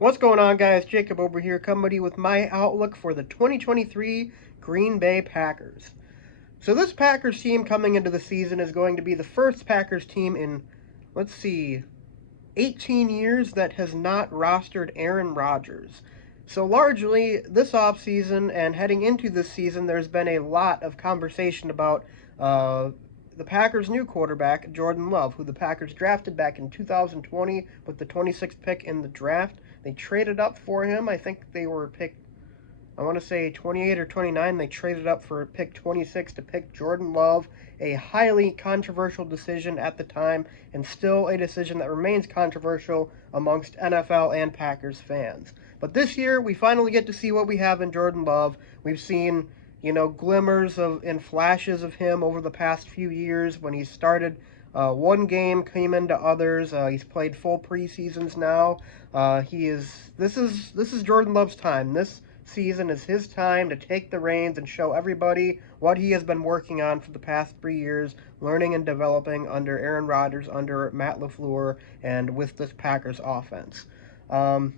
What's going on, guys? Jacob over here, coming to you with my outlook for the 2023 Green Bay Packers. So, this Packers team coming into the season is going to be the first Packers team in, let's see, 18 years that has not rostered Aaron Rodgers. So, largely, this offseason and heading into this season, there's been a lot of conversation about uh, the Packers' new quarterback, Jordan Love, who the Packers drafted back in 2020 with the 26th pick in the draft. They traded up for him. I think they were picked, I want to say 28 or 29. They traded up for pick 26 to pick Jordan Love, a highly controversial decision at the time, and still a decision that remains controversial amongst NFL and Packers fans. But this year, we finally get to see what we have in Jordan Love. We've seen, glimmers of and flashes of him over the past few years when he started one game, came into others. He's played full preseasons now. He is. This is Jordan Love's time. This season is his time to take the reins and show everybody what he has been working on for the past 3 years, learning and developing under Aaron Rodgers, under Matt LaFleur, and with this Packers offense. Um,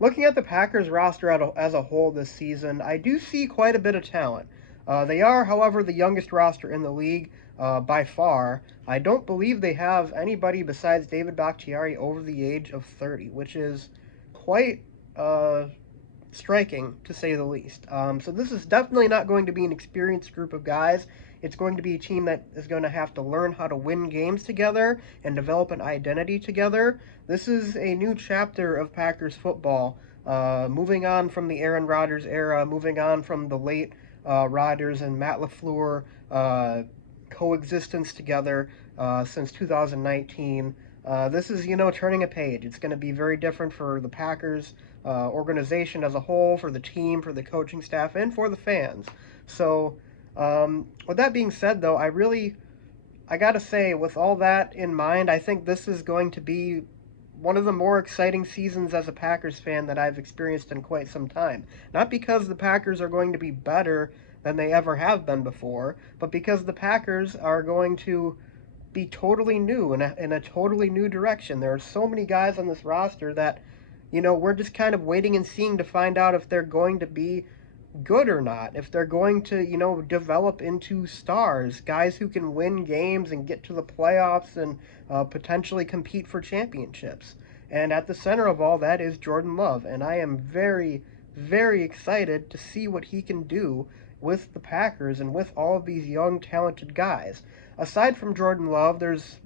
Looking at the Packers roster as a whole this season, I do see quite a bit of talent. They are, however, the youngest roster in the league by far. I don't believe they have anybody besides David Bakhtiari over the age of 30, which is quite striking, to say the least. So this is definitely not going to be an experienced group of guys. It's going to be a team that is going to have to learn how to win games together and develop an identity together. This is a new chapter of Packers football, moving on from the Aaron Rodgers era, moving on from the late Rodgers and Matt LaFleur coexistence together since 2019. This is, turning a page. It's going to be very different for the Packers organization as a whole, for the team, for the coaching staff, and for the fans. So, with that being said, though, I gotta say, with all that in mind, I think this is going to be one of the more exciting seasons as a Packers fan that I've experienced in quite some time. Not because the Packers are going to be better than they ever have been before, but because the Packers are going to be totally new in a totally new direction. There are so many guys on this roster that, we're just kind of waiting and seeing to find out if they're going to be good or not, if they're going to, develop into stars, guys who can win games and get to the playoffs and potentially compete for championships. And at the center of all that is Jordan Love, and I am very, very excited to see what he can do with the Packers and with all of these young, talented guys. Aside from Jordan Love, there's,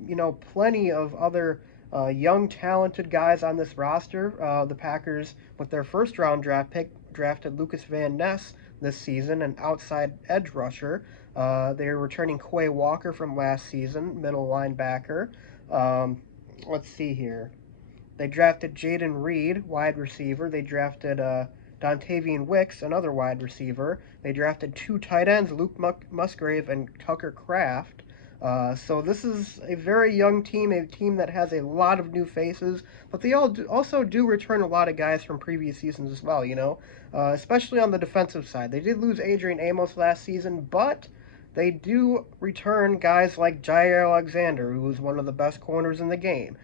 plenty of other young, talented guys on this roster. The Packers, with their first round draft pick, drafted Lucas Van Ness this season, an outside edge rusher. They're returning Quay Walker from last season, middle linebacker. Um, let's see here. They drafted Jaden Reed, wide receiver. They drafted Dontavian Wicks, another wide receiver. They drafted two tight ends, Luke Musgrave and Tucker Kraft. So this is a very young team, a team that has a lot of new faces, but they also do return a lot of guys from previous seasons as well, especially on the defensive side. They did lose Adrian Amos last season, but they do return guys like Jair Alexander, who was one of the best corners in the game.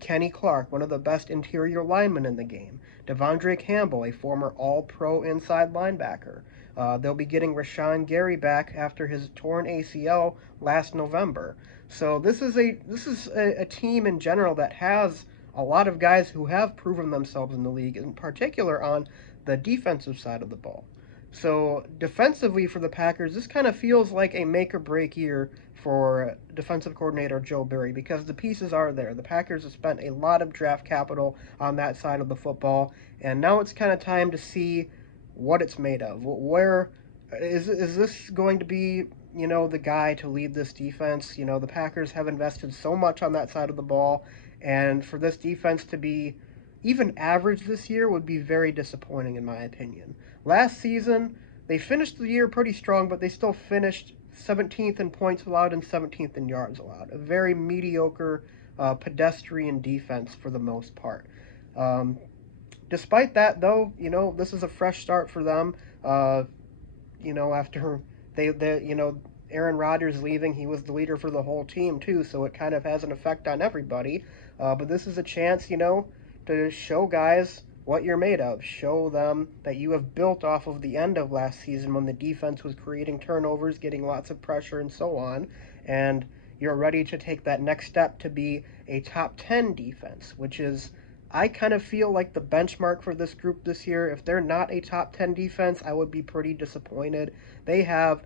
Kenny Clark, one of the best interior linemen in the game. Devondre Campbell, a former All-Pro inside linebacker. They'll be getting Rashawn Gary back after his torn ACL last November. So this is a team in general that has a lot of guys who have proven themselves in the league, in particular on the defensive side of the ball. So defensively for the Packers, this kind of feels like a make or break year for defensive coordinator Joe Barry because the pieces are there. The Packers have spent a lot of draft capital on that side of the football, and now it's kind of time to see what it's made of. Where is this going to be? The guy to lead this defense. The Packers have invested so much on that side of the ball, and for this defense to be even average this year would be very disappointing in my opinion. Last season, they finished the year pretty strong, but they still finished 17th in points allowed and 17th in yards allowed. A very mediocre, pedestrian defense for the most part. Um, Despite that, though, this is a fresh start for them. After Aaron Rodgers leaving, he was the leader for the whole team too, so it kind of has an effect on everybody. But this is a chance, to show guys what you're made of. Show them that you have built off of the end of last season when the defense was creating turnovers, getting lots of pressure, and so on. And you're ready to take that next step to be a top 10 defense, which is, I kind of feel like the benchmark for this group this year. If they're not a top 10 defense, I would be pretty disappointed. They have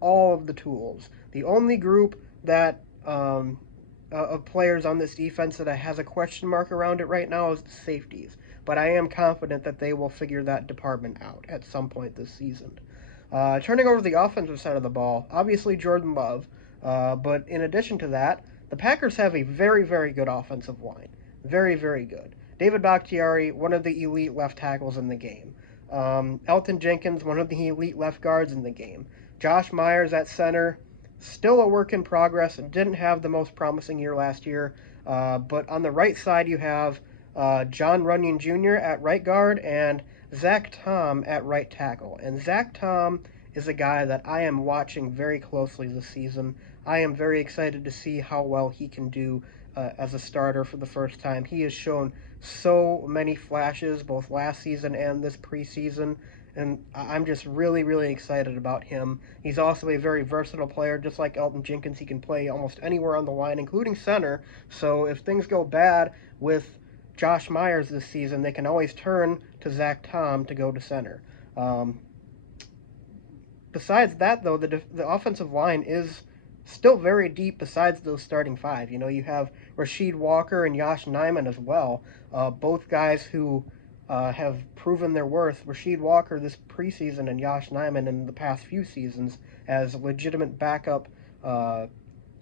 all of the tools. The only group that of players on this defense that has a question mark around it right now is the safeties. But I am confident that they will figure that department out at some point this season. Turning over to the offensive side of the ball, obviously Jordan Love. But in addition to that, the Packers have a very, very good offensive line. Very, very good. David Bakhtiari, one of the elite left tackles in the game. Elgton Jenkins, one of the elite left guards in the game. Josh Myers at center, still a work in progress and didn't have the most promising year last year. But on the right side, you have John Runyon Jr. at right guard and Zach Tom at right tackle. And Zach Tom is a guy that I am watching very closely this season. I am very excited to see how well he can do as a starter for the first time. He has shown so many flashes both last season and this preseason, and I'm just really, really excited about him. He's also a very versatile player, just like Elgton Jenkins. He can play almost anywhere on the line, including center. So if things go bad with Josh Myers this season, they can always turn to Zach Tom to go to center. Besides that, though, the offensive line is still very deep besides those starting five. You know, you have Rasheed Walker and Yosh Nijman as well, both guys who have proven their worth. Rasheed Walker this preseason and Yosh Nijman in the past few seasons as legitimate backup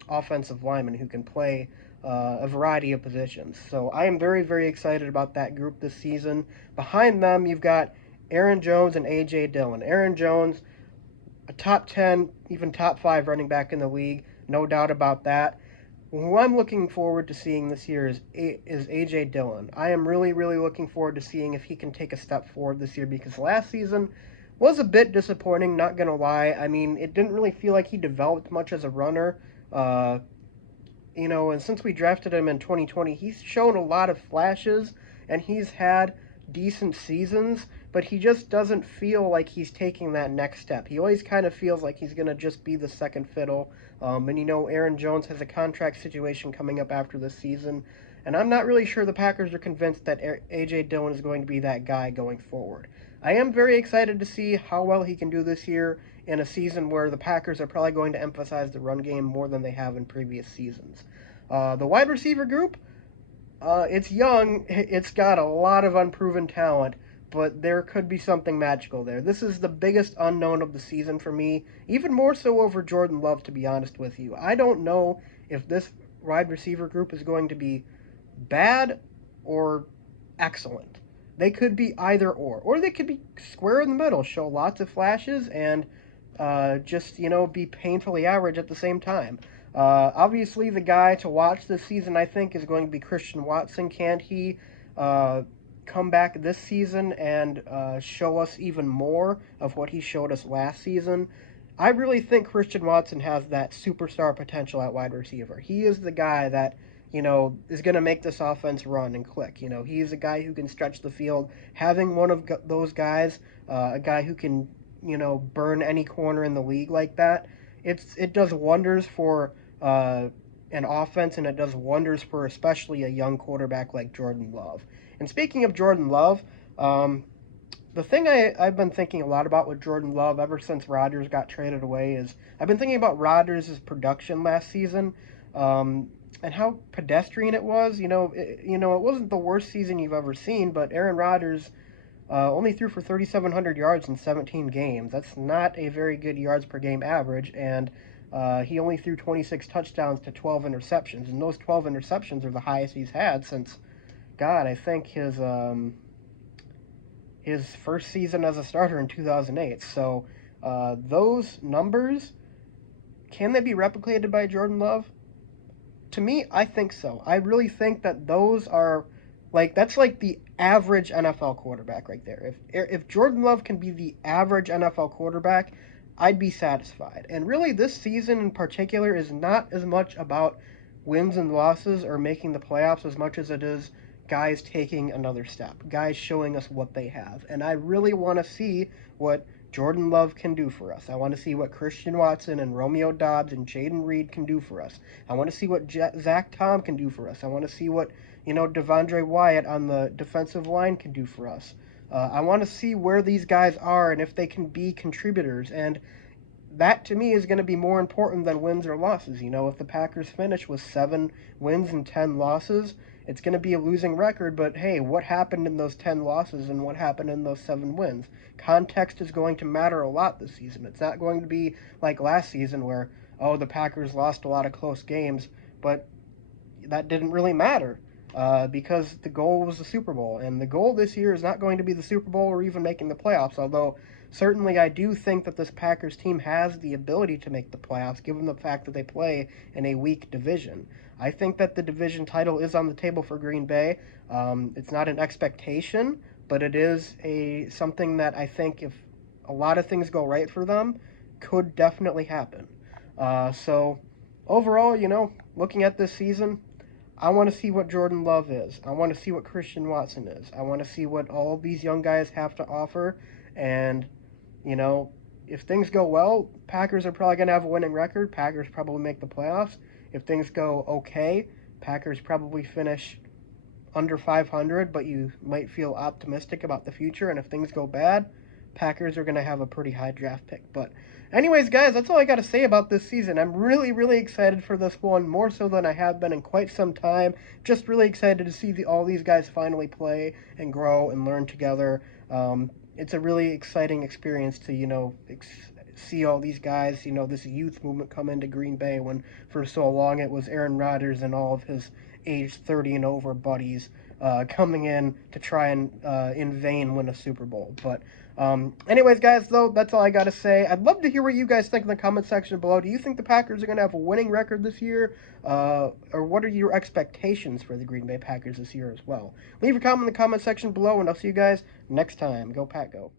offensive linemen who can play a variety of positions. So I am very, very excited about that group this season. Behind them, you've got Aaron Jones and A.J. Dillon. Aaron Jones, a top 10, even top 5 running back in the league, no doubt about that. Who I'm looking forward to seeing this year is A.J. Dillon. I am really, really looking forward to seeing if he can take a step forward this year because last season was a bit disappointing, not going to lie. I mean, it didn't really feel like he developed much as a runner. And since we drafted him in 2020, he's shown a lot of flashes, and he's had decent seasons, but he just doesn't feel like he's taking that next step. He always kind of feels like he's going to just be the second fiddle. Aaron Jones has a contract situation coming up after this season, and I'm not really sure the Packers are convinced that A.J. Dillon is going to be that guy going forward. I am very excited to see how well he can do this year in a season where the Packers are probably going to emphasize the run game more than they have in previous seasons. The wide receiver group, it's young, it's got a lot of unproven talent, but there could be something magical there. This is the biggest unknown of the season for me, even more so over Jordan Love, to be honest with you. I don't know if this wide receiver group is going to be bad or excellent. They could be either or they could be square in the middle, show lots of flashes, and be painfully average at the same time. Obviously, the guy to watch this season, I think, is going to be Christian Watson. Can't he come back this season and show us even more of what he showed us last season? I really think Christian Watson has that superstar potential at wide receiver. He is the guy that, is going to make this offense run and click. He's a guy who can stretch the field. Having one of those guys, a guy who can, burn any corner in the league like that, it does wonders for an offense, and it does wonders for especially a young quarterback like Jordan Love. And speaking of Jordan Love, the thing I've been thinking a lot about with Jordan Love ever since Rodgers got traded away is I've been thinking about Rodgers' production last season, and how pedestrian it was. It wasn't the worst season you've ever seen, but Aaron Rodgers only threw for 3,700 yards in 17 games. That's not a very good yards per game average, and he only threw 26 touchdowns to 12 interceptions, and those 12 interceptions are the highest he's had since, I think his first season as a starter in 2008. So those numbers, can they be replicated by Jordan Love? To me, I think so. I really think that those are that's like the average NFL quarterback right there. If Jordan Love can be the average NFL quarterback, I'd be satisfied. And really, this season in particular is not as much about wins and losses or making the playoffs as much as it is guys taking another step, guys showing us what they have. And I really want to see what Jordan Love can do for us. I want to see what Christian Watson and Romeo Doubs and Jaden Reed can do for us. I want to see what Zach Tom can do for us. I want to see what, Devondre Wyatt on the defensive line can do for us. I want to see where these guys are and if they can be contributors. And that to me is going to be more important than wins or losses. If the Packers finish with 7 wins and 10 losses, it's going to be a losing record. But hey, what happened in those 10 losses and what happened in those 7 wins? Context is going to matter a lot this season. It's not going to be like last season where, oh, the Packers lost a lot of close games, but that didn't really matter. Because the goal was the Super Bowl. And the goal this year is not going to be the Super Bowl or even making the playoffs, although certainly I do think that this Packers team has the ability to make the playoffs, given the fact that they play in a weak division. I think that the division title is on the table for Green Bay. It's not an expectation, but it is something that I think if a lot of things go right for them, could definitely happen. So overall, looking at this season, I want to see what Jordan Love is. I want to see what Christian Watson is. I want to see what all of these young guys have to offer. And, if things go well, Packers are probably going to have a winning record. Packers probably make the playoffs. If things go okay, Packers probably finish under 500, but you might feel optimistic about the future. And if things go bad, Packers are going to have a pretty high draft pick. But anyways, guys, that's all I got to say about this season. I'm really, really excited for this one, more so than I have been in quite some time. Just really excited to see all these guys finally play and grow and learn together. It's a really exciting experience to, see all these guys, this youth movement come into Green Bay when for so long it was Aaron Rodgers and all of his age 30 and over buddies coming in to try and in vain win a Super Bowl. But anyways, guys, though, that's all I got to say. I'd love to hear what you guys think in the comment section below. Do you think the Packers are going to have a winning record this year? Or what are your expectations for the Green Bay Packers this year as well? Leave your comment in the comment section below, and I'll see you guys next time. Go Pack, go.